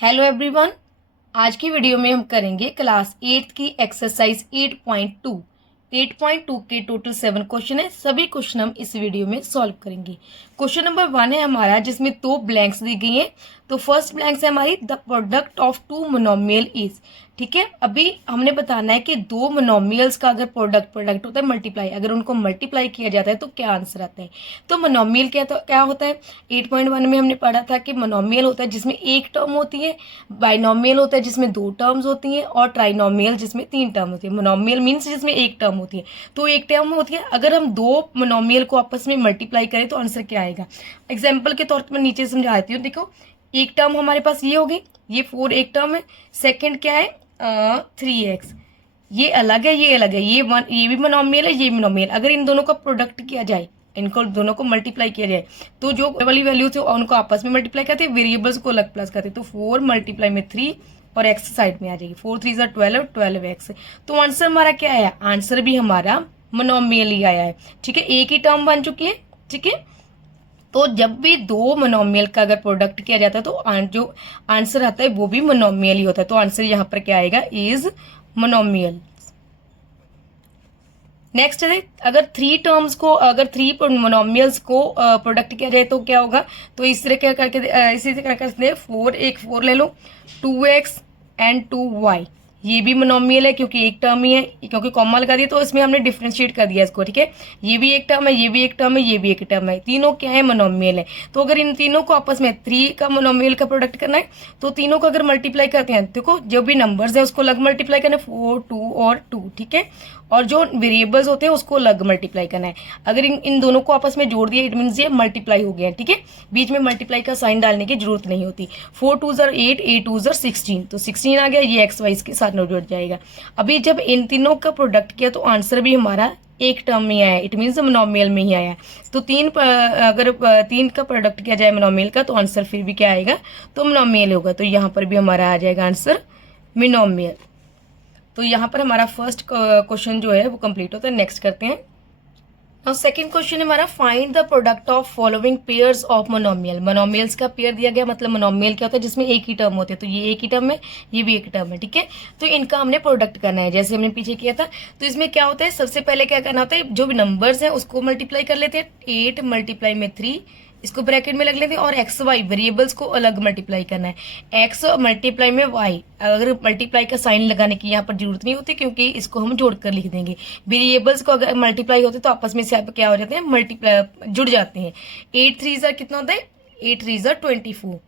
Hello everyone. आज की video में हम करेंगे क्लास 8 की एक्सरसाइज 8.2। 8.2 के टोटल 7 क्वेश्चन है। सभी क्वेश्चन हम इस वीडियो में सॉल्व करेंगे। क्वेश्चन नंबर 1 है हमारा, जिसमें 2 ब्लैंक्स दी गई हैं। तो फर्स्ट ब्लैंक्स है हमारी, the product of 2 monomial is. ठीक है, अभी हमने बताना है कि 2 मोनोमियल्स का अगर प्रोडक्ट होता है मल्टीप्लाई, अगर उनको मल्टीप्लाई किया जाता है तो क्या आंसर आता है। तो मोनोमियल क्या होता है। 8.1 में हमने पढ़ा था कि मोनोमियल होता है जिसमें एक टर्म होती है, बाइनोमियल होता है जिसमें 2 टर्म्स होती हैं, और ट्राइनोमियल जिसमें 3 टर्म होती है। मोनोमियल मीन्स जिसमें एक टर्म होती है। तो एक टर्म होती है, अगर हम 2 मोनोमियल को आपस में मल्टीप्लाई करें तो आंसर क्या आएगा। एग्जाम्पल के तौर पर मैं नीचे समझाती हूँ। देखो, एक टर्म हमारे पास ये होगी, ये 4 एक टर्म है। सेकेंड क्या है, 3x। ये अलग है, ये अलग है, ये भी मोनोमियल है, ये मोनोमियल। अगर इन दोनों का प्रोडक्ट किया जाए, इनको दोनों को मल्टीप्लाई किया जाए, तो जो वाली वैल्यू थे उनको आपस में मल्टीप्लाई करते हैं, वेरिएबल्स को अलग प्लस करते हैं। तो 4 मल्टीप्लाई में 3 और x साइड में आ जाएगी। 4 3 12, 12x। तो आंसर हमारा क्या आया, आंसर भी हमारा मोनोमियल ही आया है। ठीक है, एक ही टर्म बन चुकी है। ठीक है, तो जब भी 2 मोनोमियल का अगर प्रोडक्ट किया जाता है तो जो आंसर आता है वो भी मोनोमियल ही होता है। तो आंसर यहाँ पर क्या आएगा, इज मोनोमियल। नेक्स्ट है, अगर 3 मोनोमियल्स को प्रोडक्ट किया जाए तो क्या होगा। तो इस तरह क्या करके इसी तरह कर सकते हैं, 4 ले लो, 2x एंड 2y। ये भी मोनोमियल है क्योंकि एक टर्म ही है, क्योंकि कॉमा लगा दिया तो इसमें हमने डिफ्रेंशिएट कर दिया इसको। ठीक है, ये भी एक टर्म है, ये भी एक टर्म है, ये भी एक टर्म है, तीनों क्या है, मोनोमियल है। तो अगर इन तीनों को आपस में 3 का मोनोमियल का प्रोडक्ट करना है तो तीनों को अगर मल्टीप्लाई करते हैं, देखो जो भी नंबर्स है उसको अलग मल्टीप्लाई करना है, 4 2 और 2। ठीक है, और जो वेरिएबल्स होते हैं उसको अलग मल्टीप्लाई करना है। अगर इन दोनों को आपस में जोड़ दिया, इट मीन ये मल्टीप्लाई हो गया। ठीक है, बीच में मल्टीप्लाई का साइन डालने की जरूरत नहीं होती। 4 2 8, 8 2 16, तो 16 आ गया, ये एक्स वाई के साथ जुड़ जाएगा। अभी जब इन तीनों का प्रोडक्ट किया तो आंसर भी हमारा एक टर्म में आया, इट मीन्स मोनोमियल में ही आया। तो अगर 3 का प्रोडक्ट किया जाए मोनोमियल का तो आंसर फिर भी क्या आएगा, तो मोनोमियल होगा। तो यहाँ पर भी हमारा आ जाएगा आंसर मोनोमियल। तो यहाँ पर हमारा फर्स्ट क्वेश्चन जो है वो कंप्लीट होता है। नेक्स्ट करते हैं। और सेकंड क्वेश्चन है हमारा, find the product of following pairs of monomial. Monomials का पेयर दिया गया, मतलब मोनोमियल क्या होता है, जिसमें एक ही टर्म होते हैं। तो ये एक ही टर्म है, ये भी एक टर्म है। ठीक है, तो इनका हमने प्रोडक्ट करना है जैसे हमने पीछे किया था। तो इसमें क्या होता है, सबसे पहले क्या करना होता है, जो भी नंबर्स हैं उसको मल्टीप्लाई कर लेते हैं। 8 मल्टीप्लाई में 3, इसको ब्रैकेट में लग लेते हैं, और एक्स वाई वेरिएबल्स को अलग मल्टीप्लाई करना है। एक्स मल्टीप्लाई में वाई, अगर मल्टीप्लाई का साइन लगाने की यहाँ पर जरूरत नहीं होती क्योंकि इसको हम जोड़ कर लिख देंगे। वेरिएबल्स को अगर मल्टीप्लाई होते तो आपस में से क्या हो जाते हैं, मल्टीप्लाई जुड़ जाते हैं। 8 3 कितना होता है, 8 3 24।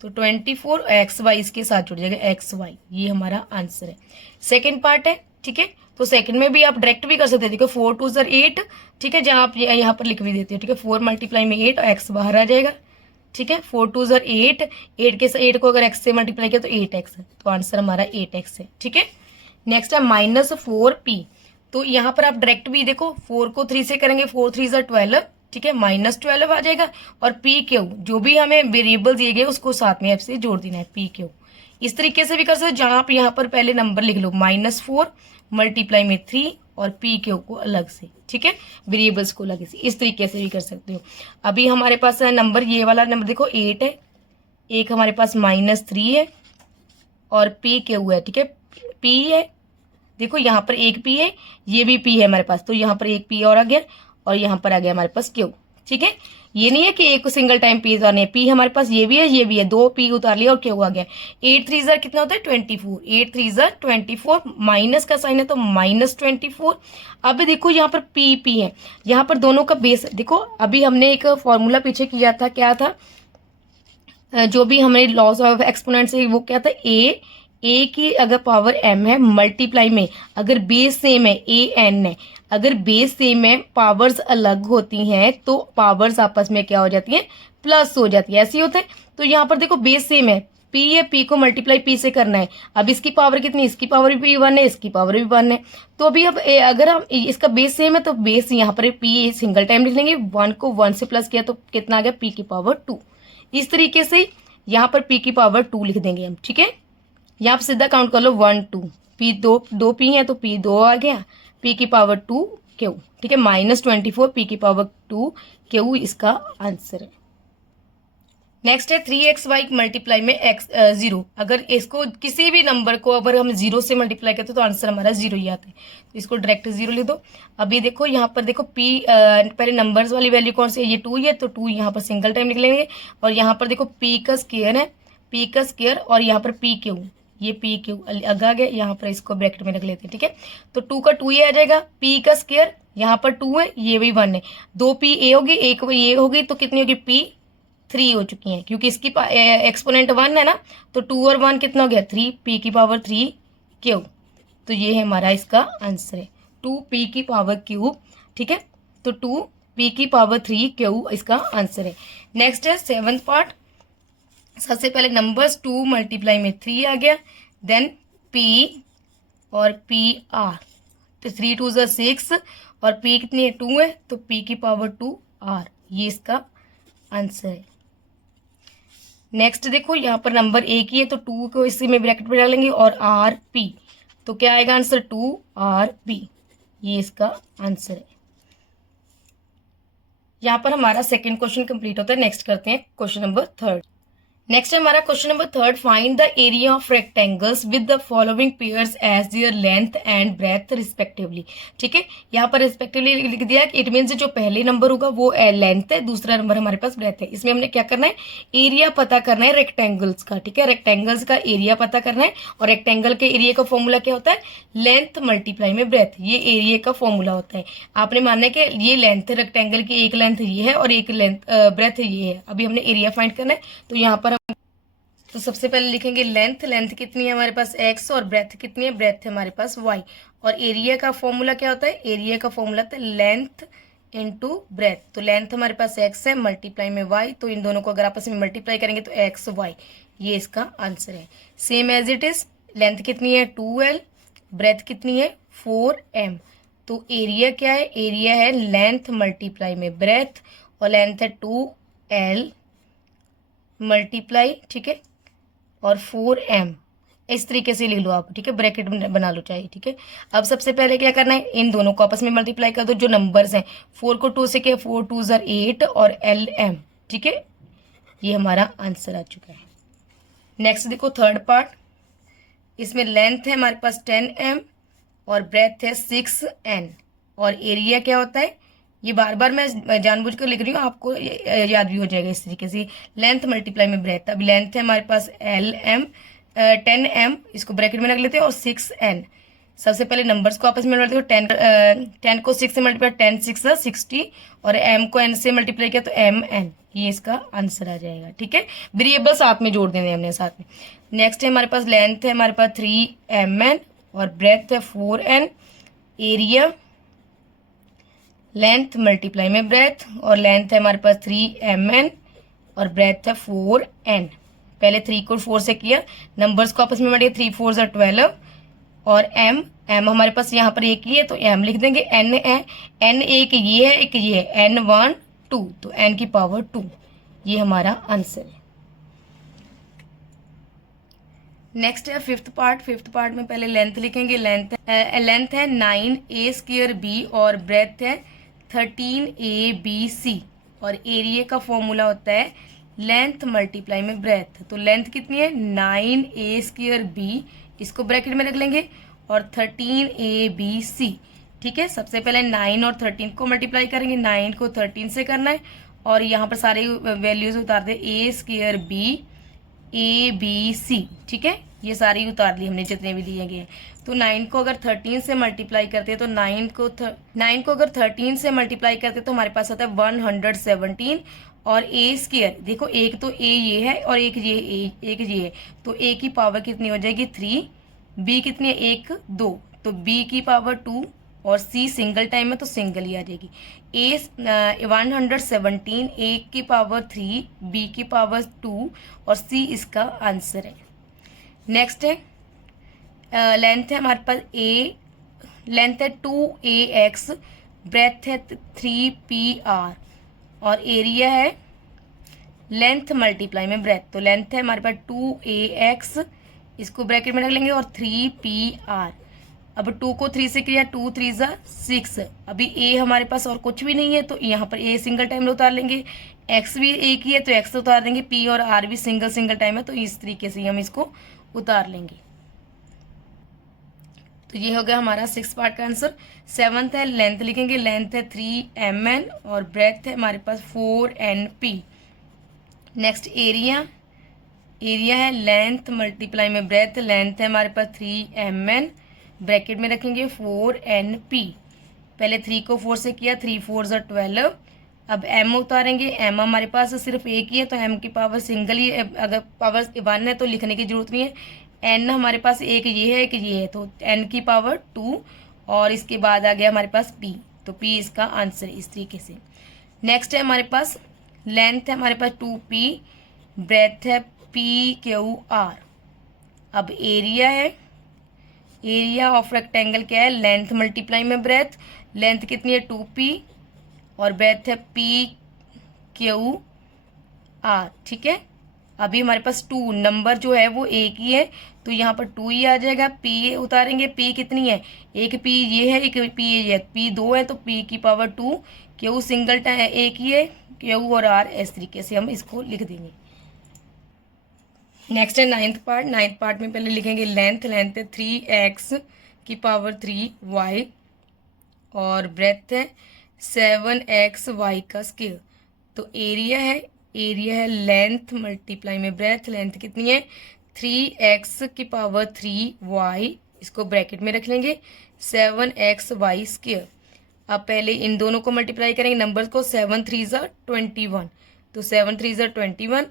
तो 24 एक्स वाई इसके साथ जुड़ जाएगा, एक्स वाई। ये हमारा आंसर है। सेकेंड पार्ट है। ठीक है, तो सेकंड में भी आप डायरेक्ट भी कर सकते हैं। देखो 4 2 8। ठीक है, जहां आप यहाँ पर लिख भी देते हो। ठीक है, 4 मल्टीप्लाई में 8 और एक्स बाहर आ जाएगा। ठीक है, 4 2 8, 8 को अगर एक्स से मल्टीप्लाई किया तो 8x, तो आंसर हमारा 8x है। ठीक है, नेक्स्ट है -4p। तो यहाँ पर आप डायरेक्ट भी देखो, 4 को 3 से करेंगे, 4 3 12। ठीक है, -12 आ जाएगा, और पी क्यू जो भी हमें वेरिएबल दिए गए उसको साथ में से जोड़ देना है, पी क्यू। इस तरीके से भी कर सकते हो, जहां आप यहाँ पर पहले नंबर लिख लो, -4 मल्टीप्लाई में 3 और पी क्यू को अलग से। ठीक है, वेरिएबल्स को अलग से, इस तरीके से भी कर सकते हो। अभी हमारे पास नंबर, ये वाला नंबर देखो 8 है, एक हमारे पास -3 है, और पी क्यू है। ठीक है, पी है, देखो यहाँ पर एक पी है, ये भी पी है हमारे पास, तो यहाँ पर एक पी और आ गया, और यहाँ पर आ गया हमारे पास क्यू। ठीक है, ये नहीं है कि एक सिंगल टाइम पी उतारने हैं, पी हमारे पास ये भी है, ये भी है, 2 पी उतार लिया और क्यू आ गया। 8 3 कितना होता है, 24। 8 3 24, माइनस का साइन है तो -24। अब देखो यहाँ पर पी है, यहाँ पर दोनों का बेस देखो। अभी हमने एक फॉर्मूला पीछे किया था, क्या था, जो भी हमें लॉस ऑफ एक्सपोनेंट से, वो क्या था, ए की अगर पावर m है, मल्टीप्लाई में अगर बेस सेम है, an है, अगर बेस सेम है, पावर्स अलग होती हैं तो पावर्स आपस में क्या हो जाती हैं, प्लस हो जाती है, ऐसे ही होता है। तो यहाँ पर देखो बेस सेम है, p है, p को मल्टीप्लाई p से करना है। अब इसकी पावर कितनी, इसकी पावर भी 1 है, इसकी पावर भी 1 है। तो अभी अब अगर हम इसका बेस सेम है तो बेस यहाँ पर p सिंगल टाइम लिख लेंगे, 1 को 1 से प्लस किया तो कितना आ गया, p की पावर 2। इस तरीके से यहाँ पर p की पावर 2 लिख देंगे हम। ठीक है, यहाँ पर सीधा काउंट कर लो, 1 2 पी, दो पी है तो पी 2 आ गया, पी की पावर 2 क्यू। ठीक है, -24 पी की पावर 2 क्यू इसका आंसर है। नेक्स्ट है 3xy मल्टीप्लाई में x 0। अगर इसको किसी भी नंबर को अगर हम 0 से मल्टीप्लाई करते तो आंसर हमारा 0 ही आता है, तो इसको डायरेक्ट 0 लिख दो। अभी देखो यहाँ पर देखो p पहले नंबर्स वाली वैल्यू कौन सी है, ये 2 ही है, तो 2 यहाँ पर सिंगल टाइम लिख लेंगे। और यहाँ पर देखो p का स्क्वायर है, p का स्क्वायर, और यहाँ पर p क्यू, ये p क्यू आ गया, यहाँ पर इसको ब्रैकेट में रख लेते हैं, ठीक है। तो 2 का 2 ही आ जाएगा, p का स्क्वायर यहाँ पर 2 है, ये भी 1 है, 2 p a होगी, एक ये होगी, तो कितनी होगी p 3 हो चुकी हैं, क्योंकि इसकी एक्सपोनेंट 1 है ना, तो 2 और 1 कितना हो गया 3, p की पावर 3 क्यूब। तो ये है हमारा इसका आंसर है 2p की पावर क्यूब, ठीक है। तो 2p की पावर 3 क्यूब इसका आंसर है। नेक्स्ट है 7th पार्ट। सबसे पहले नंबर्स 2 मल्टीप्लाई में 3 आ गया, देन p और p r, तो 3 2 6, और p कितनी है 2 है, तो p की पावर 2 r, ये इसका आंसर है। नेक्स्ट देखो यहाँ पर नंबर एक ही है, तो 2 को इसी में ब्रैकेट में डालेंगे, और आर पी, तो क्या आएगा आंसर 2rp, ये इसका आंसर है। यहाँ पर हमारा सेकंड क्वेश्चन कंप्लीट होता है। नेक्स्ट करते हैं क्वेश्चन नंबर 3। नेक्स्ट है हमारा question number 3, find the area of rectangles with the following pairs as their length and breadth respectively, ठीक है। यहाँ पर रिस्पेक्टिवली लिख दिया कि इट मीन्स जो पहले नंबर होगा वो लेंथ है, दूसरा नंबर हमारे पास ब्रेथ है। इसमें हमने क्या करना है, एरिया पता करना है रेक्टेंगल्स का, ठीक है। रेक्टेंगल्स का एरिया पता करना है, और रेक्टेंगल के एरिया का फॉर्मूला क्या होता है, लेंथ मल्टीप्लाई में ब्रेथ, ये एरिया का फॉर्मूला होता है। आपने मानना है कि ये लेंथ है रेक्टेंगल की, एक लेंथ ये है और एक लेंथ ब्रेथ ये है। अभी हमने एरिया फाइंड करना है, तो यहाँ पर तो सबसे पहले लिखेंगे लेंथ, लेंथ कितनी है हमारे पास x, और ब्रेथ कितनी है, ब्रेथ है हमारे पास y। और एरिया का फॉर्मूला क्या होता है, एरिया का फॉर्मूला होता है लेंथ इनटू ब्रेथ। तो लेंथ हमारे पास x है, मल्टीप्लाई में y, तो इन दोनों को अगर आपस में मल्टीप्लाई करेंगे तो x y, ये इसका आंसर है। Same as it is, length कितनी है 2l, ब्रेथ कितनी है 4m, तो एरिया क्या है, एरिया है लेंथ मल्टीप्लाई में ब्रेथ, और लेंथ है 2l मल्टीप्लाई, ठीक है, और 4m, इस तरीके से लिख लो आप, ठीक है, ब्रैकेट बना लो चाहिए, ठीक है। अब सबसे पहले क्या करना है, इन दोनों को आपस में मल्टीप्लाई कर दो, जो नंबर्स हैं 4 को 2 से किया, 4 2 8, और lm, ठीक है, ये हमारा आंसर आ चुका है। नेक्स्ट देखो थर्ड पार्ट, इसमें लेंथ है हमारे पास 10m और ब्रेथ है 6n, और एरिया क्या होता है, ये बार बार मैं जानबूझकर लिख रही हूँ, आपको याद भी हो जाएगा इस तरीके से। लेंथ मल्टीप्लाई में ब्रेथ, अब लेंथ है हमारे पास lm 10m, इसको ब्रैकेट में रख लेते हैं, और 6n। सबसे पहले नंबर्स को आपस में मल्टीप्लाई करो, 10 को 6 से मल्टीप्लाई, 10 6 60, और m को n से मल्टीप्लाई किया तो mn, ये इसका आंसर आ जाएगा, ठीक है। वेरिएबल साथ में जोड़ देने हमने साथ में। नेक्स्ट है हमारे पास लेंथ है हमारे पास 3mn और ब्रेथ है 4n, एरिया लेंथ मल्टीप्लाई में ब्रेथ, और लेंथ है हमारे पास 3mn और ब्रेथ है 4n। पहले 3 को 4 से किया, नंबर्स को आपस में मल्टीप्लाई, 3 4 12, और m हमारे पास यहाँ पर एक ही है तो m लिख देंगे, n है, n एक ये है एक ये है, n 1 2, तो n की पावर 2, ये हमारा आंसर है। नेक्स्ट है फिफ्थ पार्ट में पहले लेंथ लिखेंगे, लेंथ है 9a² और ब्रेथ है 13abc, और एरिया का फॉर्मूला होता है लेंथ मल्टीप्लाई में ब्रेथ। तो लेंथ कितनी है 9a²b, इसको ब्रैकेट में रख लेंगे, और 13abc, ठीक है। सबसे पहले 9 और 13 को मल्टीप्लाई करेंगे, 9 को 13 से करना है, और यहाँ पर सारे वैल्यूज उतार दे, a²b abc, ठीक है, ये सारी उतार ली हमने जितने भी दिए गए। तो 9 को अगर 13 से मल्टीप्लाई करते हैं तो 9 को अगर 13 से मल्टीप्लाई करते हैं तो हमारे पास आता है 117, और a², देखो एक तो a ये है और एक ये है, तो a की पावर कितनी हो जाएगी 3, b कितनी है 1 2, तो b की पावर 2, और c सिंगल टाइम में तो सिंगल ही आ जाएगी। a 117, a की पावर 3, b की पावर 2, और c इसका आंसर है। नेक्स्ट है लेंथ है हमारे पास लेंथ है 2ax, ब्रेथ है 3pr, और एरिया है लेंथ मल्टीप्लाई में ब्रेथ। तो लेंथ है हमारे पास 2ax, इसको ब्रैकेट में रख लेंगे, और 3pr, अब 2 को 3 से किया, 2 3 ज़ा 6। अभी ए हमारे पास और कुछ भी नहीं है तो यहाँ पर ए सिंगल टाइम में उतार लेंगे, एक्स भी एक ही है तो एक्स उतार देंगे, पी और आर भी सिंगल सिंगल टाइम है तो इस तरीके से हम इसको उतार लेंगे। तो ये हो गया हमारा 6 पार्ट का आंसर। 7th है लेंथ लिखेंगे, लेंथ है 3mn और ब्रेथ है हमारे पास 4np। नेक्स्ट एरिया, एरिया है लेंथ मल्टीप्लाई में ब्रेथ, लेंथ है हमारे पास 3mn, ब्रैकेट में रखेंगे 4np। पहले 3 को 4 से किया, 3 4 ज़ा 12। अब m उतारेंगे, m हमारे पास सिर्फ एक ही है तो m की पावर सिंगल ही, अगर पावर 1 है तो लिखने की जरूरत नहीं है। n हमारे पास एक ये है, एक ये है, तो n की पावर 2 और इसके बाद आ गया हमारे पास p, तो p इसका आंसर है इस तरीके से। नेक्स्ट है हमारे पास लेंथ है हमारे पास 2p, ब्रेथ है PQR। अब एरिया है, एरिया ऑफ रेक्टेंगल क्या है, लेंथ मल्टीप्लाई में ब्रेथ, लेंथ कितनी है 2p और ब्रेथ है PQR। ठीक है, अभी हमारे पास 2 नंबर जो है वो एक ही है तो यहाँ पर 2 ही आ जाएगा। p उतारेंगे, p कितनी है, एक p ये है, एक p ये है, p 2 है तो p की पावर 2, q सिंगल टाइम एक ही है, q और r, इस तरीके से हम इसको लिख देंगे। नेक्स्ट है 9th पार्ट। 9th पार्ट में पहले लिखेंगे लेंथ, लेंथ है 3x की पावर 3y और ब्रेथ है 7xy का स्क्वायर। तो एरिया है, एरिया है लेंथ मल्टीप्लाई में ब्रेथ, लेंथ कितनी है 3x की पावर 3y, इसको ब्रैकेट में रख लेंगे 7xy स्क्वायर। अब पहले इन दोनों को मल्टीप्लाई करेंगे नंबर्स को, 7 3 ज़ा 21, तो 7 3 ज़ा 21,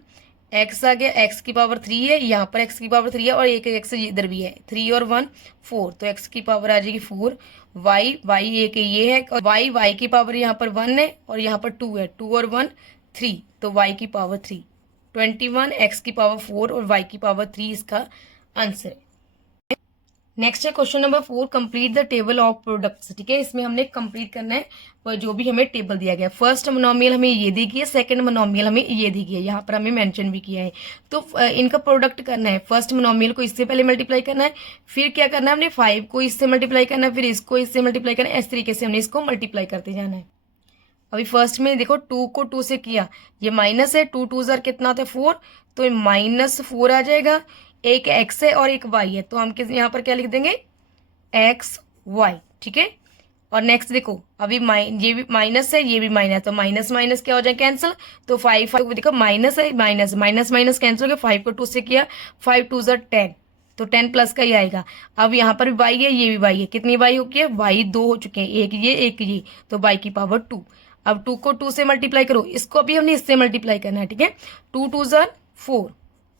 x आ गया, x की पावर 3 है, यहाँ पर x की पावर 3 है और एक x इधर भी है, 3 और 1 4, तो x की पावर आ जाएगी 4, y एक ये है और y की पावर यहाँ पर 1 है और यहाँ पर 2 है, 2 और 1 3, तो y की पावर 3, 21, x की पावर 4 और y की पावर 3 इसका आंसर है। नेक्स्ट है question number 4, complete the table of products. ठीक है, इसमें हमने कंप्लीट करना है जो भी हमें टेबल दिया गया। फर्स्ट मोनोमियल हमें ये दी गई है, सेकंड मोनोमियल हमें ये दी गई है, यहाँ पर हमें मेंशन भी किया है। तो इनका प्रोडक्ट करना है, फर्स्ट मोनोमियल को इससे पहले मल्टीप्लाई करना है, फिर क्या करना है हमने 5 को इससे मल्टीप्लाई करना है, फिर इसको इससे मल्टीप्लाई करना है, इस तरीके से हमने इसको मल्टीप्लाई करते जाना है। अभी फर्स्ट में देखो 2 को 2 से किया, ये माइनस है, 2 2 ज़र कितना होता है 4, तो -4 आ जाएगा, एक x है और एक y है तो हम यहाँ पर क्या लिख देंगे x y। ठीक है, और नेक्स्ट देखो अभी ये भी माइनस है, ये भी माइनस, तो माइनस माइनस क्या हो जाए कैंसिल, तो 5 देखो माइनस है, माइनस माइनस माइनस कैंसिल हो गया, 5 को 2 से किया, 5 2 ज़र 10, तो 10 प्लस का ही आएगा। अब यहाँ पर y है, ये भी y है, कितनी y हो गई है, y 2 हो चुके हैं, एक ये, तो y की पावर 2। अब 2 को 2 से मल्टीप्लाई करो, इसको अभी हमने इससे मल्टीप्लाई करना है। ठीक है, 2 2 ज़र 4,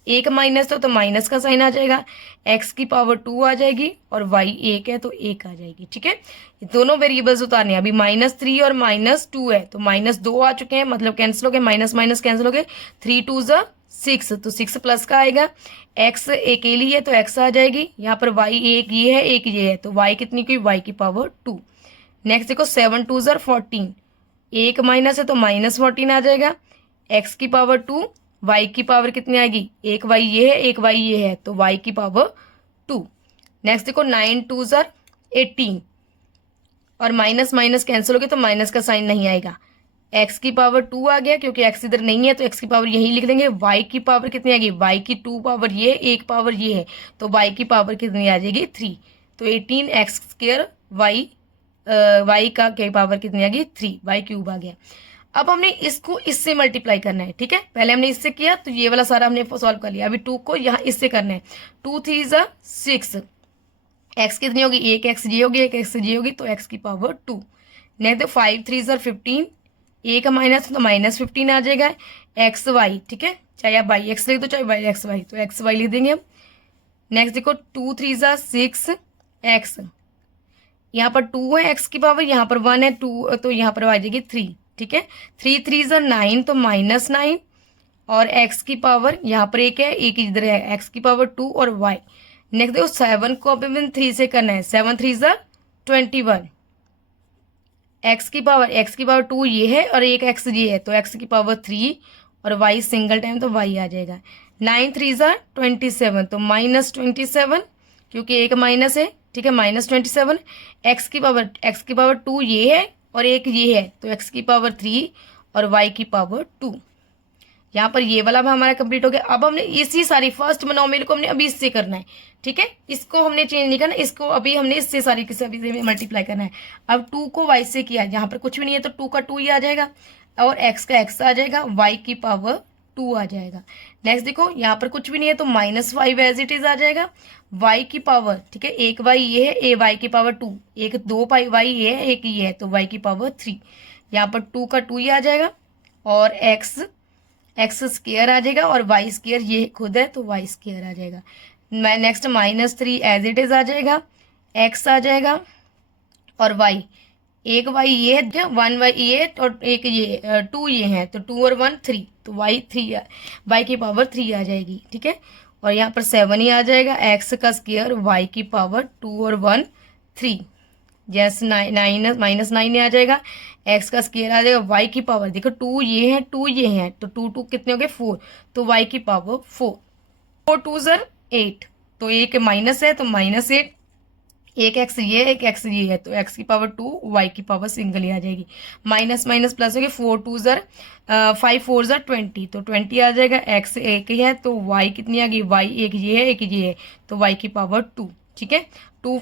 एक माइनस तो माइनस का साइन आ जाएगा, x की पावर 2 आ जाएगी और y एक है तो 1 आ जाएगी। ठीक है, ये दोनों वेरिएबल्स उतारने, अभी -3 और -2 है तो -2 आ चुके हैं, मतलब कैंसिल हो गए, माइनस माइनस कैंसिल हो गए, 3 2 ज़ा 6, तो 6 प्लस का आएगा, x अकेली है तो x आ जाएगी, यहाँ पर y एक ये है, एक ये है, तो y कितनी की, y की पावर 2। नेक्स्ट देखो 7 2 ज़र 14, एक माइनस है तो -14 आ जाएगा, x की पावर 2, y की पावर कितनी आएगी, एक y ये है, एक y ये है, तो y की पावर 2। नेक्स्ट देखो 9 2 ज़र 18 और माइनस माइनस कैंसिल हो गया तो माइनस का साइन नहीं आएगा, x की पावर 2 आ गया, क्योंकि x इधर नहीं है तो x की पावर यही लिख देंगे, y की पावर कितनी आएगी, y की 2 पावर ये, एक पावर ये है, तो y की पावर कितनी आ जाएगी 3, तो 18x स्क्वायर y का क्या पावर कितनी आ गई 3, y क्यूब आ गया। अब हमने इसको इससे मल्टीप्लाई करना है। ठीक है, पहले हमने इससे किया तो ये वाला सारा हमने सॉल्व कर लिया, अभी 2 को यहाँ इससे करना है, 2 3 ज़ा 6, x कितनी होगी, एक x ये होगी, एक x ये होगी, तो x की पावर 2। नेक्स्ट 5 3 ज़ा 15, एक माइनस तो -15 आ जाएगा, एक्स वाई। ठीक है, चाहे आप बाई एक्स लिख दो चाहे बाई एक्स वाई, तो एक्स वाई लिख देंगे हम। नेक्स्ट देखो 2 3 ज़ा 6 एक्स, यहाँ पर 2 है एक्स की पावर, यहाँ पर 1 है 2, तो यहाँ पर आ जाएगी 3। ठीक है, 3 3 ज़ा 9, तो -9 और x की पावर यहाँ पर एक है, एक इधर है, x की पावर 2 और y। नेक्स्ट देखो 7 को अब 3 से करना है, 7 3 ज़ा 21, x की पावर 2 ये है और एक x ये है, तो x की पावर 3 और y सिंगल टाइम तो y आ जाएगा। 9 3 ज़ा 27, तो -27 क्योंकि एक माइनस है, ठीक है, -27। एक्स की पावर 2 ये है और एक ये है, तो एक्स की पावर 3 और वाई की पावर 2। यहाँ पर ये वाला भी हमारा कंप्लीट हो गया। अब हमने इसी सारी फर्स्ट मोनोमियल को हमने अभी इससे करना है, ठीक है, इसको हमने चेंज नहीं करना, इसको अभी हमने इससे सारी किसी अभी से मल्टीप्लाई करना है। अब 2 को y से किया, यहाँ पर कुछ भी नहीं है तो 2 का 2 ही आ जाएगा और x का x आ जाएगा, y की पावर 2 आ जाएगा। नेक्स्ट देखो, यहाँ पर कुछ भी नहीं है तो -5 एज इट इज आ जाएगा, y की पावर, ठीक है, एक y ये है, ए y की पावर 2, एक 2 y ये है, एक ये है, तो y की पावर 3। यहाँ पर 2 का 2 ही आ जाएगा और एक्स स्क्वायर आ जाएगा और वाई स्क्वायर ये खुद है तो वाई स्क्वायर आ जाएगा। नेक्स्ट -3 एज इट इज आ जाएगा, एक्स आ जाएगा और वाई, एक वाई ये है, 1 वाई ये है और एक ये 2 ये है, तो 2 और 1 3, तो वाई की पावर 3 आ जाएगी, ठीक है। और यहाँ पर 7 ही आ जाएगा, एक्स का स्क्वायर वाई की पावर 2 और 1 3, जैसे -9 आ जाएगा, एक्स का स्क्वायर आ जाएगा, वाई की पावर देखो 2 ये है 2 ये है, तो 2 कितने हो गए 4, तो वाई की पावर 4, 4 2 ज़र 8, तो एक माइनस है तो -8, एक एक्स ये एक एक्स ये है, तो एक्स की पावर 2 वाई की पावर सिंगल ही आ जाएगी। माइनस माइनस प्लस हो गया, 4 2 ज़र 5 4 ज़र 20, तो 20 आ जाएगा, एक्स एक ही है तो वाई कितनी आ गई, वाई एक ये है एक ये है, तो वाई की पावर 2, ठीक है। 2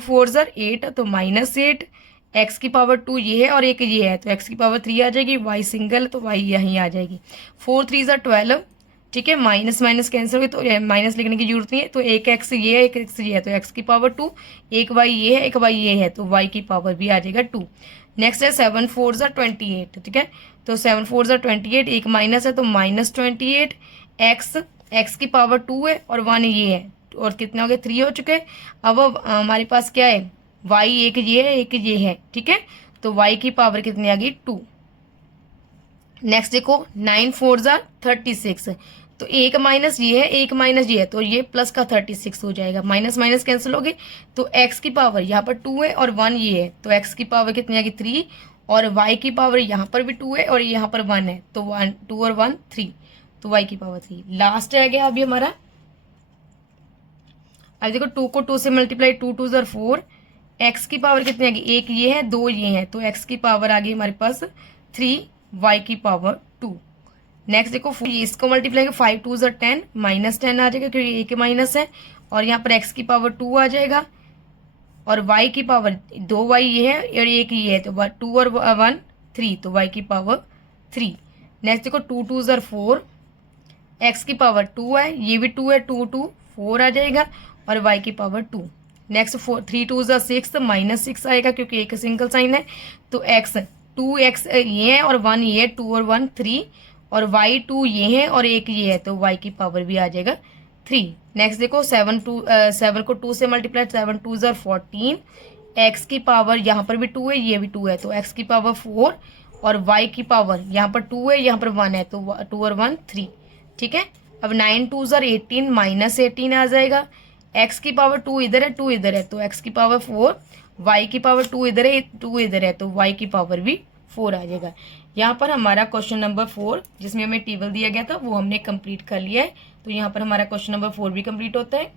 4 ज़र 8, तो -8, एक्स की पावर 2 ये है और एक ये है, तो एक्स की पावर 3 आ जाएगी, वाई सिंगल तो वाई यहीं आ जाएगी। 4 3 ज़र 12, ठीक है, माइनस माइनस कैंसिल हो गई तो माइनस लिखने की जरूरत नहीं है, तो एक एक्स ये है एक एक्स ये है, तो एक्स की पावर 2, एक वाई ये है एक वाई ये है, तो वाई की पावर भी आ जाएगा 2। नेक्स्ट है 7 4 ज़र 28, ठीक है, तो 7 4 ज़र 28, एक माइनस है तो -28, एक्स की पावर 2 है और 1 ये है, और कितने हो गए 3 हो चुके। अब हमारे पास क्या है, वाई एक ये है एक ये है, ठीक है, तो वाई की पावर कितनी आ गई 2। नेक्स्ट देखो 9 4 ज़र 36, तो एक माइनस ये है एक माइनस ये है, तो ये प्लस का 36 हो जाएगा, माइनस माइनस कैंसिल हो गई, तो एक्स की पावर यहाँ पर 2 है और 1 ये है, तो एक्स की पावर कितनी आ गई 3, और वाई की पावर यहाँ पर भी 2 है और यहाँ पर 1 है, तो 1 2 और 1 3, तो वाई की पावर 3। लास्ट आ गया अभी हमारा, अब देखो 2 को 2 से मल्टीप्लाई, 2 2 ज़र 4, एक्स की पावर कितनी आ गई, एक ये है दो ये है, तो एक्स की पावर आ गई हमारे पास 3, वाई की पावर 2। नेक्स्ट देखो इसको मल्टीप्लाई 5 2 ज़र 10, -10 आ जाएगा क्योंकि एक माइनस है, और यहाँ पर एक्स की पावर 2 आ जाएगा और वाई की पावर 2 वाई ये है और एक ये है, तो 2 और 1 3, तो वाई की पावर 3। नेक्स्ट देखो 2 2 ज़र 4, एक्स की पावर 2 है, ये भी 2 है, 2 2 4 आ जाएगा और वाई की पावर 2। नेक्स्ट 3 2 ज़र 6, -6 आएगा क्योंकि एक सिंगल साइन है, तो एक्स 2 एक्स ये है और 1 ये है, 2 और 1 3, और वाई 2 ये है और एक ये है, तो वाई की पावर भी आ जाएगा 3। नेक्स्ट देखो 7 को 2 से मल्टीप्लाई, 7 2 ज़र 14, एक्स की पावर यहाँ पर भी 2 है ये भी 2 है, तो एक्स की पावर 4, और वाई की पावर यहाँ पर 2 है यहाँ पर 1 है, तो 2 और 1 3, ठीक है। अब 9 2 ज़र 18, -18 आ जाएगा, एक्स की पावर 2 इधर है 2 इधर है, तो एक्स की पावर 4, वाई की पावर 2 इधर है 2 इधर है, तो वाई की पावर भी 4 आ जाएगा। यहाँ पर हमारा क्वेश्चन नंबर 4 जिसमें हमें टेबल दिया गया था वो हमने कंप्लीट कर लिया है, तो यहाँ पर हमारा क्वेश्चन नंबर 4 भी कंप्लीट होता है।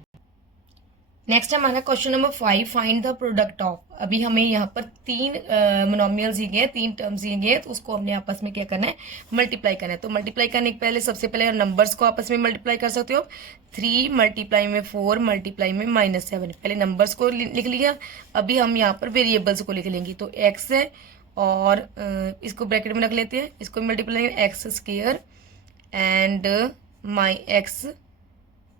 नेक्स्ट हमारा question number 5, find the product of. अभी हमें यहाँ पर 3 मोनोमियल्स दिए गए, 3 टर्म्स दिए गए, तो उसको हमने आपस में क्या करना है, मल्टीप्लाई करना है। तो मल्टीप्लाई करने के पहले सबसे पहले नंबर्स को आपस में मल्टीप्लाई कर सकते हो, 3 मल्टीप्लाई में 4 मल्टीप्लाई में -7, पहले नंबर्स को लिख लिया। अभी हम यहाँ पर वेरिएबल्स को लिख लेंगे, तो एक्स है और इसको ब्रैकेट में रख लेते हैं, इसको multiply x square and my x,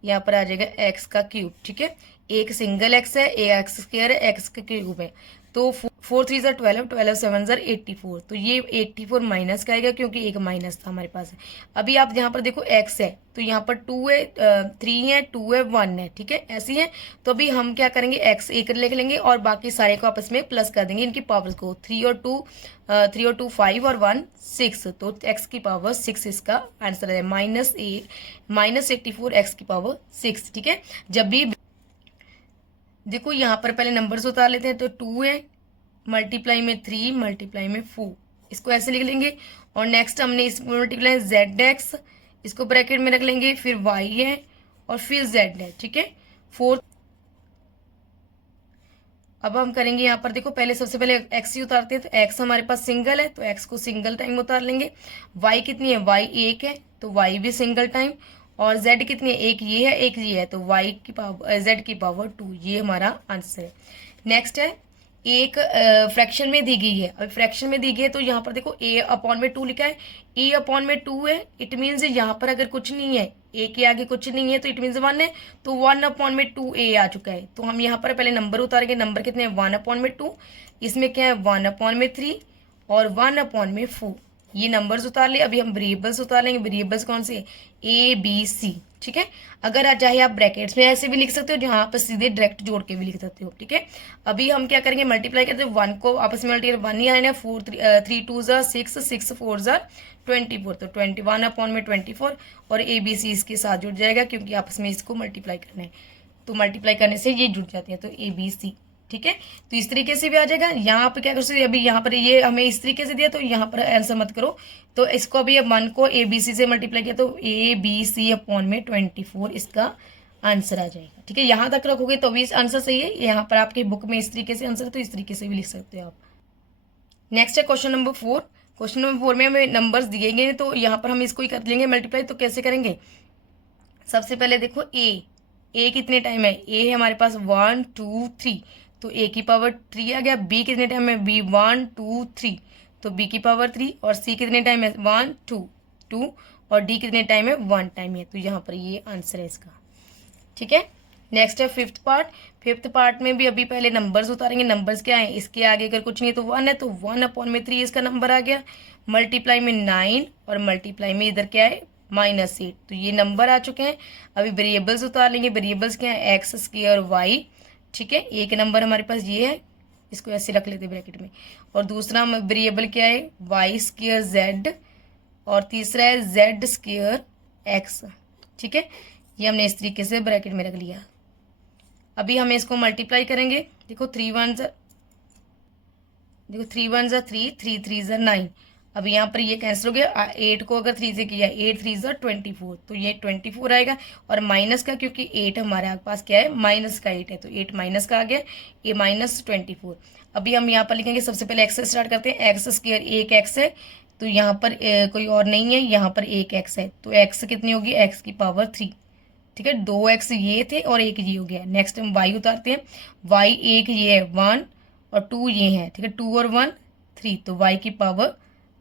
यहाँ पर आ जाएगा एक्स का क्यूब, ठीक है, एक सिंगल एक्स है, एक्स स्क्वायर है, एक्स का क्यूब है, तो 4 3 ज़र 12, 12 7 ज़र 84, तो ये 84 माइनस का आएगा क्योंकि एक माइनस था हमारे पास। अभी आप यहाँ पर देखो एक्स है तो यहाँ पर 2 है 3 है 2 है 1 है, ठीक है, ऐसी है। तो अभी हम क्या करेंगे, एक्स एक लिख लेंगे और बाकी सारे को आपस में प्लस कर देंगे इनकी पावर्स को, 3 और 2 5 और 1 6, तो एक्स की पावर 6 इसका आंसर है, -84 एक्स की पावर 6, ठीक है। जब भी देखो यहाँ पर पहले नंबर्स उतार लेते हैं, तो 2 है मल्टीप्लाई में 3 मल्टीप्लाई में 4, इसको ऐसे लिख लेंगे, और नेक्स्ट हमने इस मल्टीप्लाई ZX, इसको ब्रैकेट में रख लेंगे, फिर Y है और फिर Z है, ठीक है। 4 अब हम करेंगे यहाँ पर, देखो पहले सबसे पहले एक्स ही उतारते हैं, तो एक्स हमारे पास सिंगल है तो एक्स को सिंगल टाइम उतार लेंगे। वाई कितनी है, वाई एक है तो वाई भी सिंगल टाइम। और जेड कितनी है, एक ये है एक ये है, तो वाई की पावर जेड की पावर 2, ये हमारा आंसर है। नेक्स्ट है, एक फ्रैक्शन में दी गई है। अब फ्रैक्शन में दी गई है तो यहाँ पर देखो ए अपॉन में 2 लिखा है, ए अपॉन में 2 है, इट मीन्स यहाँ पर अगर कुछ नहीं है, ए के आगे कुछ नहीं है तो इट मीन्स 1 है, तो 1 अपॉन में 2 ए आ चुका है। तो हम यहाँ पर पहले नंबर उतारेंगे, नंबर कितने हैं, 1 अपॉन में 2, इसमें क्या है 1 अपॉन में 3 और 1 अपॉन में 4, ये नंबर्स उतार लिए। अभी हम वेरिएबल्स उतार लेंगे। वेरिएबल्स कौन से, ए बी सी, ठीक है। अगर चाहे आप ब्रैकेट्स में ऐसे भी लिख सकते हो, जहाँ पर सीधे डायरेक्ट जोड़ के भी लिख सकते हो, ठीक है। अभी हम क्या करेंगे, मल्टीप्लाई करते हैं, 1 को आपस में मल्टीप्लाई 1 ही आना है, 3 2 6 6 4 24, तो 21 अपॉन में 24 और ए बी सी इसके साथ जुड़ जाएगा क्योंकि आपस में इसको मल्टीप्लाई करना है, तो मल्टीप्लाई करने से ये जुड़ जाते हैं, तो ए बी सी, ठीक है। तो इस तरीके से भी आ जाएगा। यहाँ पे क्या कर सकते, अभी यहाँ पर ये हमें इस तरीके से दिया तो यहाँ पर आंसर मत करो, तो इसको अभी 1 को ए बी सी से मल्टीप्लाई किया तो ए बी सी अपॉन में 24 इसका आंसर आ जाएगा, ठीक है। यहाँ तक रखोगे तो भी आंसर सही है। यहाँ पर आपके बुक में इस तरीके से आंसर है तो इस तरीके से भी लिख सकते हो आप। नेक्स्ट है क्वेश्चन नंबर 4। क्वेश्चन नंबर 4 में हमें नंबर्स दिए गए, तो यहाँ पर हम इसको ही कर लेंगे मल्टीप्लाई। तो कैसे करेंगे, सबसे पहले देखो ए कितने टाइम है, ए है हमारे पास 1 2 3, तो ए की पावर 3 आ गया। बी कितने टाइम है, बी 1 2 3, तो बी की पावर 3। और सी कितने टाइम है, 1 2 2, और डी कितने टाइम है, 1 टाइम है, तो यहाँ पर ये आंसर है इसका, ठीक है। नेक्स्ट है फिफ्थ पार्ट। फिफ्थ पार्ट में भी अभी पहले नंबर्स उतारेंगे। नंबर्स क्या है, इसके आगे अगर कुछ नहीं है तो 1 है, तो 1 अपॉन में 3 इसका नंबर आ गया। मल्टीप्लाई में 9 और मल्टीप्लाई में इधर क्या है, -8, तो ये नंबर आ चुके हैं। अभी वेरिएबल्स उतार लेंगे। वेरिएबल्स क्या है, एक्स स्क्वायर वाई, ठीक है। एक नंबर हमारे पास ये है, इसको ऐसे रख लेते ब्रैकेट में। और दूसरा वेरिएबल क्या है, वाई स्क्वायर जेड, और तीसरा है जेड स्क्वायर एक्स, ठीक है। ये हमने इस तरीके से ब्रैकेट में रख लिया। अभी हमें इसको मल्टीप्लाई करेंगे। देखो 3 1 ज़ा 3, 3 3 ज़ा 9। अब यहाँ पर ये कैंसिल हो गया। 8 को अगर 3 से किया, 8 3 ज़ा 24, तो ये 24 आएगा। और माइनस का, क्योंकि 8 हमारे पास क्या है, माइनस का 8 है, तो 8 माइनस का आ गया, ये -24। अभी हम यहाँ पर लिखेंगे, सबसे पहले एक्स से स्टार्ट करते हैं। एक्स स्क्वायर, एक एक्स है तो यहाँ पर कोई और नहीं है, यहाँ पर एक एक्स है, तो एक्स कितनी होगी, एक्स की पावर 3, ठीक है। 2 एक्स ये थे और एक ये हो गया। नेक्स्ट हम वाई उतारते हैं। वाई एक ये है 1 और 2 ये है, ठीक है। 2 और 1 3, तो वाई की पावर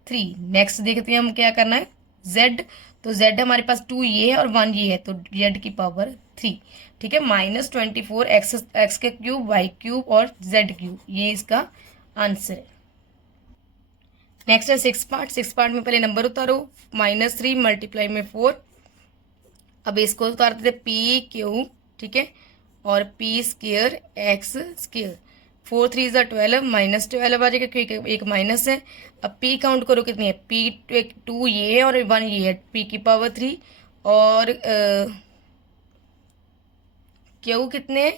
3। नेक्स्ट देखते हैं हम क्या करना है, जेड, तो जेड हमारे पास 2 ये है और 1 ये है, तो जेड की पावर 3, ठीक है। -24 एक्स के क्यूब, वाई क्यूब और जेड क्यूब, ये इसका आंसर है। नेक्स्ट है 6 पार्ट। 6 पार्ट में पहले नंबर उतारो। -3 मल्टीप्लाई में 4। अब इसको उतारते थे पी क्यूब, ठीक है, और पी स्क्वायर एक्स स्क्वायर। 4 3 ज़ा 12, -12 आ जाएगा क्योंकि एक माइनस है। अब पी काउंट करो कितनी है, पी 2 ये है और 1 ये है, पी की पावर 3। और क्यू कितने हैं,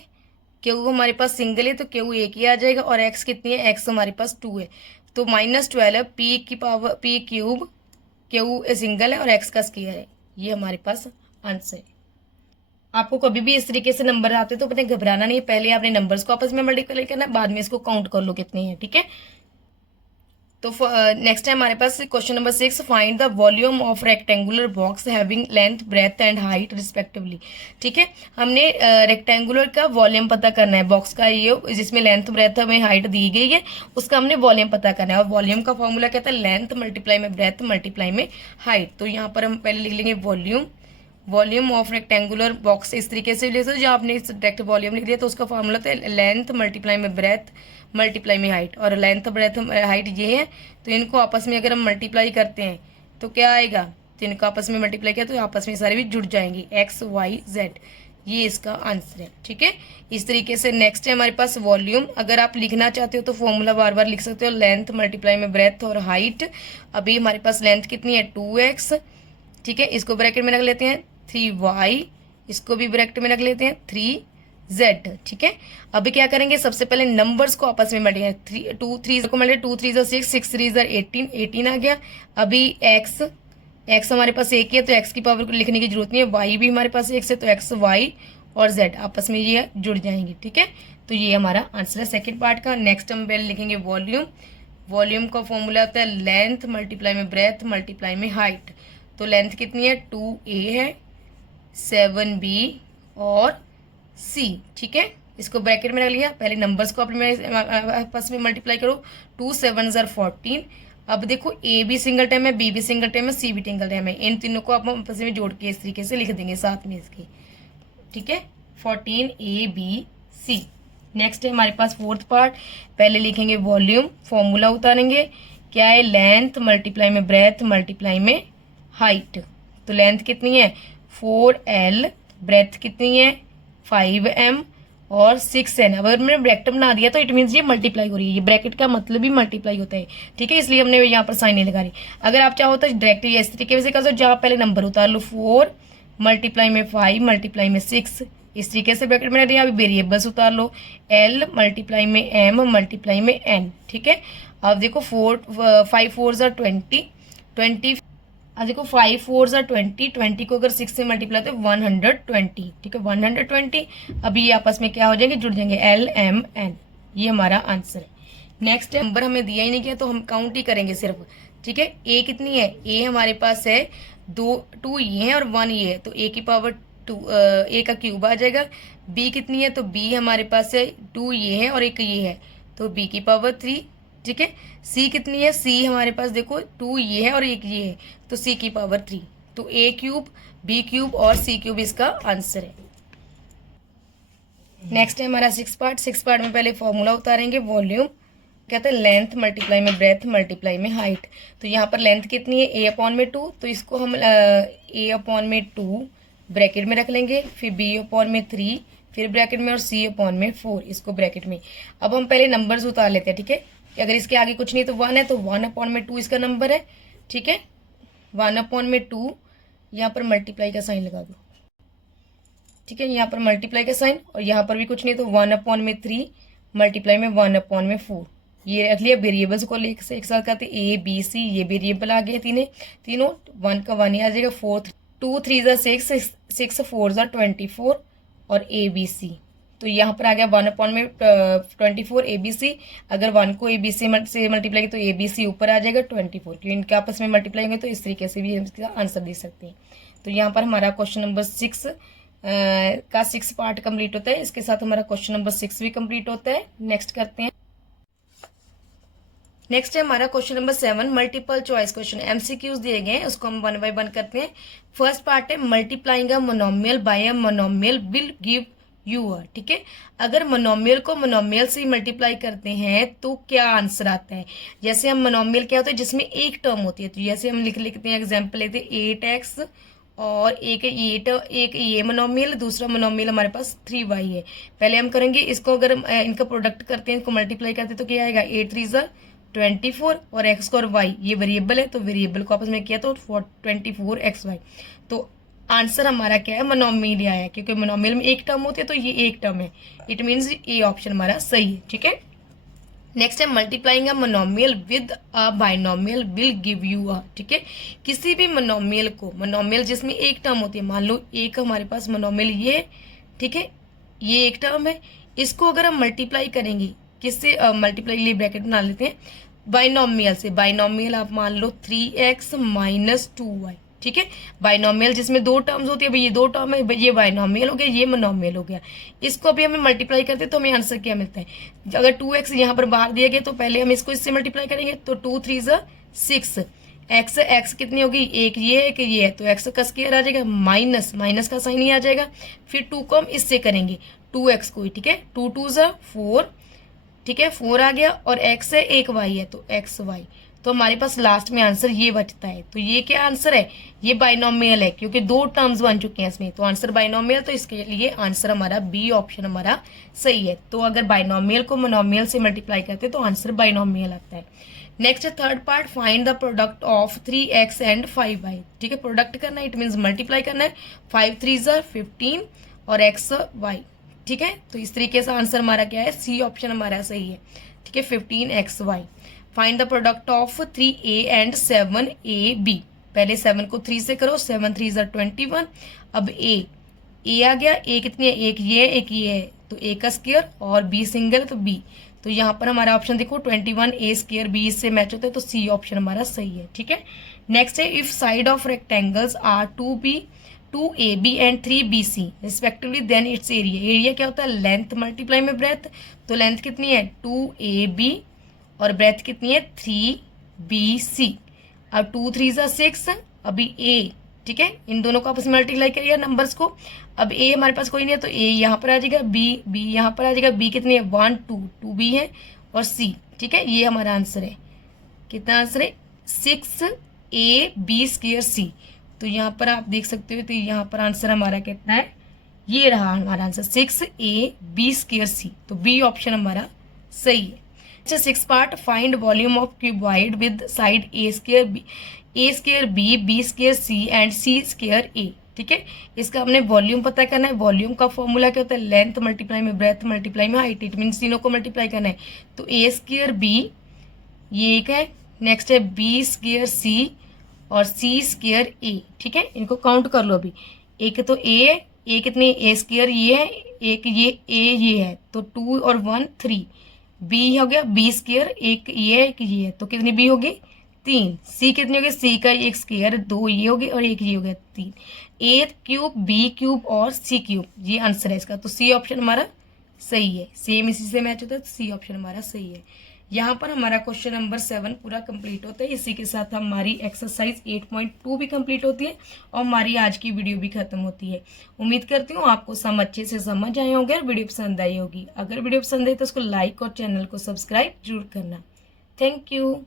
क्यू हमारे पास सिंगल है तो क्यू एक ही आ जाएगा। और एक्स कितनी है, एक्स हमारे पास 2 है, तो -12 पी की power P cube, Q single है और एक्स का स्क्वायर है, ये हमारे पास आंसर है। आपको कभी भी इस तरीके से नंबर आते तो अपने घबराना नहीं, पहले आपने नंबर्स को आपस में मल्टीप्लाई करना, बाद में इसको काउंट कर लो कितने हैं, ठीक है। तो नेक्स्ट है हमारे पास question number 6। Find the volume of rectangular box having length breadth and height respectively, ठीक है। हमने रेक्टेंगुलर का वॉल्यूम पता करना है, बॉक्स का ये जिसमें लेंथ ब्रेथ हमें हाइट दी गई है, उसका हमने वॉल्यूम पता करना है। और वॉल्यूम का फॉर्मूला कहता है लेंथ मल्टीप्लाई में ब्रेथ मल्टीप्लाई में हाइट। तो यहाँ पर हम पहले लिख लेंगे वॉल्यूम ऑफ रेक्टेंगुलर बॉक्स, इस तरीके से लिख दो। जो आपने डायरेक्ट वॉल्यूम लिख दिया तो उसका फॉर्मूला था लेंथ मल्टीप्लाई में ब्रेथ मल्टीप्लाई में हाइट। और लेंथ ब्रेथ हाइट ये है, तो इनको आपस में अगर हम मल्टीप्लाई करते हैं तो क्या आएगा, तो इनको आपस में मल्टीप्लाई किया तो आपस में सारे भी जुड़ जाएंगे, एक्स वाई जेड, ये इसका आंसर है, ठीक है। इस तरीके से नेक्स्ट है हमारे पास वॉल्यूम। अगर आप लिखना चाहते हो तो फॉर्मूला बार बार लिख सकते हो, लेंथ मल्टीप्लाई में ब्रेथ और हाइट। अभी हमारे पास लेंथ कितनी है, 2x, ठीक है, इसको ब्रैकेट में रख लेते हैं 3y, इसको भी ब्रैकेट में रख लेते हैं 3z, ठीक है। अभी क्या करेंगे, सबसे पहले नंबर्स को आपस में मल्टीप्लाई, 2 3 को मल्टीप्लाई, 2 3 ज़ा 6, 6 3 ज़ा 18, 18 आ गया। अभी x हमारे पास एक ही है तो x की पावर को लिखने की जरूरत नहीं है। y भी हमारे पास एक से, तो x y और z आपस में ये जुड़ जाएंगे, ठीक है। तो ये हमारा आंसर है सेकंड पार्ट का। नेक्स्ट हम पहले लिखेंगे वॉल्यूम। वॉल्यूम का फॉर्मूला होता है लेंथ मल्टीप्लाई में ब्रेथ मल्टीप्लाई में हाइट। तो लेंथ कितनी है 2a है, 7b और c, ठीक है। इसको ब्रैकेट में रख लिया। पहले नंबर्स को अपने आपस में मल्टीप्लाई करो, 2 7 14। अब देखो ए भी सिंगल टाइम है, बी भी सिंगल टाइम है, सी भी सिंगल टाइम है। इन तीनों को आप आपस में जोड़ के इस तरीके से लिख देंगे साथ में इसके, ठीक है। 14 ABC। नेक्स्ट है हमारे पास फोर्थ पार्ट। पहले लिखेंगे वॉल्यूम, फॉर्मूला उतारेंगे। क्या है लेंथ मल्टीप्लाई में ब्रेथ मल्टीप्लाई में हाइट। तो लेंथ कितनी है 4L, ब्रेथ कितनी है 5M और 6N। अगर मैंने ब्रैकेट बना दिया तो इट मीन्स ये मल्टीप्लाई हो रही है। ये ब्रैकेट का मतलब भी मल्टीप्लाई होता है, ठीक है, इसलिए हमने यहाँ पर साइन नहीं लगा रही। अगर आप चाहो तो डायरेक्टली इस तरीके से कर दो, जहाँ पहले नंबर उतार लो 4 मल्टीप्लाई में 5 मल्टीप्लाई में 6, इस तरीके से ब्रैकेट में रख दिया। अभी वेरिएबल्स उतार लो, L मल्टीप्लाई में M मल्टीप्लाई में N, ठीक है। अब देखो 5 4 20, अब देखो 5 4 20 को अगर 6 से मल्टीप्लाई तो 120, ठीक है 120। अभी ये आपस में क्या हो जाएंगे, जुड़ जाएंगे LMN। ये हमारा आंसर है। नेक्स्ट नंबर हमें दिया ही नहीं गया तो हम काउंट ही करेंगे सिर्फ, ठीक है। ए कितनी है, ए हमारे पास है 2 ये है और 1 ये है, तो ए की पावर 2, ए का क्यूब आ जाएगा। बी कितनी है, तो बी हमारे पास है 2 ये है और 1 ये है, तो बी की पावर 3, ठीक है। सी कितनी है, सी हमारे पास देखो 2 ये है और 1 ये है, तो सी की पावर 3। तो ए क्यूब, बी क्यूब और सी क्यूब इसका आंसर है। नेक्स्ट है हमारा 6 पार्ट। 6 पार्ट में पहले फॉर्मूला उतारेंगे। वॉल्यूम कहते हैं लेंथ मल्टीप्लाई में ब्रेथ मल्टीप्लाई में हाइट। तो यहाँ पर लेंथ कितनी है A/2, तो इसको हम A/2 ब्रैकेट में रख लेंगे, फिर B/3 फिर ब्रैकेट में और C/4 इसको ब्रैकेट में। अब हम पहले नंबर्स उतार लेते हैं, ठीक है। अगर इसके आगे कुछ नहीं तो 1 है, तो 1/2 इसका नंबर है, ठीक है। 1/2 यहाँ पर मल्टीप्लाई का साइन लगा दो, ठीक है, यहाँ पर मल्टीप्लाई का साइन, और यहाँ पर भी कुछ नहीं तो 1/3 मल्टीप्लाई में 1/4। ये रख लिया। वेरिएबल्स को लेकर एक साथ करते ABC, ये वेरिएबल आ गए तीनों 1 का 1 ही आ जाएगा। 2 3 6 6 4 24 और ABC। तो यहाँ पर आ गया 1/24 ABC। अगर 1 को ABC से मल्टीप्लाई तो ABC ऊपर आ जाएगा 24, क्योंकि इनके आपस में मल्टीप्लाई होंगे, तो इस तरीके से भी हम इसका आंसर दे सकते हैं। तो यहाँ पर हमारा क्वेश्चन नंबर 6 का 6 पार्ट कंप्लीट होता है। इसके साथ हमारा क्वेश्चन नंबर 6 भी कंप्लीट होता है। नेक्स्ट करते हैं। नेक्स्ट है हमारा question number 7, multiple choice question. MCQs दिए गए हैं, उसको हम 1 बाय 1 करते हैं। फर्स्ट पार्ट है multiplying a monomial by a monomial will give you a, ठीक है। अगर मोनोमियल को मोनोमियल से मल्टीप्लाई करते हैं तो क्या आंसर आता है। जैसे हम मोनोमियल क्या होता है, जिसमें एक टर्म होती है, तो जैसे हम लिखते हैं, एग्जाम्पल लेते हैं 8x और एक ये मोनोमियल, दूसरा मोनोमियल हमारे पास 3y है। पहले हम करेंगे इसको, अगर इनका प्रोडक्ट करते हैं, इसको मल्टीप्लाई करते हैं तो क्या आएगा 8 3 24 और x और y ये वेरिएबल है, तो वेरिएबल को आपस में किया तो 24xy। तो आंसर हमारा क्या है, मोनोमियल आया है, क्योंकि मोनोमियल में एक टर्म होती है, तो ये एक टर्म है। इट मीन्स ये ऑप्शन हमारा सही है, ठीक है। नेक्स्ट है multiplying a monomial with a binomial will give you a, ठीक है। किसी भी मोनोमियल को, मोनोमियल जिसमें एक टर्म होती है, मान लो एक हमारे पास मोनोमियल ये, ठीक है, ये एक टर्म है, इसको अगर हम मल्टीप्लाई करेंगे किससे, मल्टीप्लाई के लिए ब्रैकेट बना लेते हैं बाइनोमियल से। बाइनोमियल आप मान लो 3x - 2y, ठीक है। बाइनोमियल जिसमें दो टर्म्स होती है, भाई ये दो टर्म है, ये बाइनोमियल हो गया, ये मोनोमियल हो गया। इसको अभी हमें मल्टीप्लाई करते हैं तो हमें आंसर क्या मिलता है। अगर 2x यहाँ पर बाहर दिया गया तो पहले हम इसको इससे मल्टीप्लाई करेंगे, तो 2 3 6 x कितनी होगी, एक ये है, एक ये है, तो x का स्क्वायर आ जाएगा, माइनस का साइन ही आ जाएगा। फिर 2 को हम इससे करेंगे 2x को, ठीक है, 2 2 4, ठीक है, 4 आ गया, और x है, एक y है, तो xy। तो हमारे पास लास्ट में आंसर ये बचता है। तो ये क्या आंसर है, ये बाइनोमियल है, क्योंकि दो टर्म्स बन चुके हैं इसमें, तो आंसर बाइनोमियल। तो इसके लिए आंसर हमारा बी ऑप्शन हमारा सही है। तो अगर बाइनोमियल को मोनोमियल से मल्टीप्लाई करते हैं तो आंसर बाइनोमियल आता है। नेक्स्ट है third part, find the product of 3x and 5y, ठीक है। प्रोडक्ट करना है, इट मीन्स मल्टीप्लाई करना है। 5 3 15 और xy, ठीक है। तो इस तरीके से आंसर हमारा क्या है, सी ऑप्शन हमारा सही है, ठीक है, 15xy। Find the product of 3a and 7ab। पहले 7 को 3 से करो, 7 3 21। अब a ए आ गया, ए कितनी है, एक ये है एक ये है, तो ए का स्क्वायर, और बी सिंगल है तो बी, तो यहाँ पर हमारा ऑप्शन देखो 21 ए स्क्वायर बी इससे मैच होता है, तो सी ऑप्शन हमारा सही है। ठीक है, नेक्स्ट है if side of rectangles are 2AB and 3BC respectively then its area. Area क्या होता है, लेंथ मल्टीप्लाई में ब्रेथ, तो लेंथ कितनी है 2AB और ब्रेथ कितनी है 3BC। अब 2 3 6, अभी ए, ठीक है, इन दोनों को आपस में मल्टीप्लाई करिए नंबर्स को। अब ए हमारे पास कोई नहीं है तो ए यहाँ पर आ जाएगा, बी यहाँ पर आ जाएगा, बी कितनी है 1 2 बी है, और सी, ठीक है, ये हमारा आंसर है। कितना आंसर है 6AB स्क्वायर सी। तो यहाँ पर आप देख सकते हो, तो यहाँ पर आंसर हमारा कितना है, ये रहा हमारा आंसर 6AB स्क्वायर सी, तो बी ऑप्शन हमारा सही है। अच्छा, 6 part, find volume of cuboid with side A square B square C and C square A. ठीक है, इसका हमने वॉल्यूम पता करना है। वॉल्यूम का फॉर्मूला क्या होता है, लेंथ मल्टीप्लाई में ब्रेथ मल्टीप्लाई में हाइट, इट मीन्स तीनों को मल्टीप्लाई करना है। तो ए स्क्वायर बी ये एक है, नेक्स्ट है बी स्क्वायर सी और सी स्क्वायर ए। ठीक है, इनको काउंट कर लो। अभी एक तो ए कितनी, ए स्क्वायर ये है, एक ये ए ये है, तो 2 और 1 3। बी हो गया बी स्क्वायर, एक ये है एक ये है, तो कितनी बी होगी 3। सी कितनी होगी, सी का एक स्क्वायर 2 ये हो गए और एक ये हो गया 3। ए क्यूब बी क्यूब और सी क्यूब, ये आंसर है इसका, तो सी ऑप्शन हमारा सही है। सेम इसी से मैच होता है, तो सी ऑप्शन हमारा सही है। यहाँ पर हमारा क्वेश्चन नंबर 7 पूरा कंप्लीट होता है। इसी के साथ हमारी एक्सरसाइज 8.2 भी कंप्लीट होती है और हमारी आज की वीडियो भी खत्म होती है। उम्मीद करती हूँ आपको सब अच्छे से समझ आए होंगे और वीडियो पसंद आई होगी। अगर वीडियो पसंद आई तो उसको लाइक और चैनल को सब्सक्राइब जरूर करना। Thank you.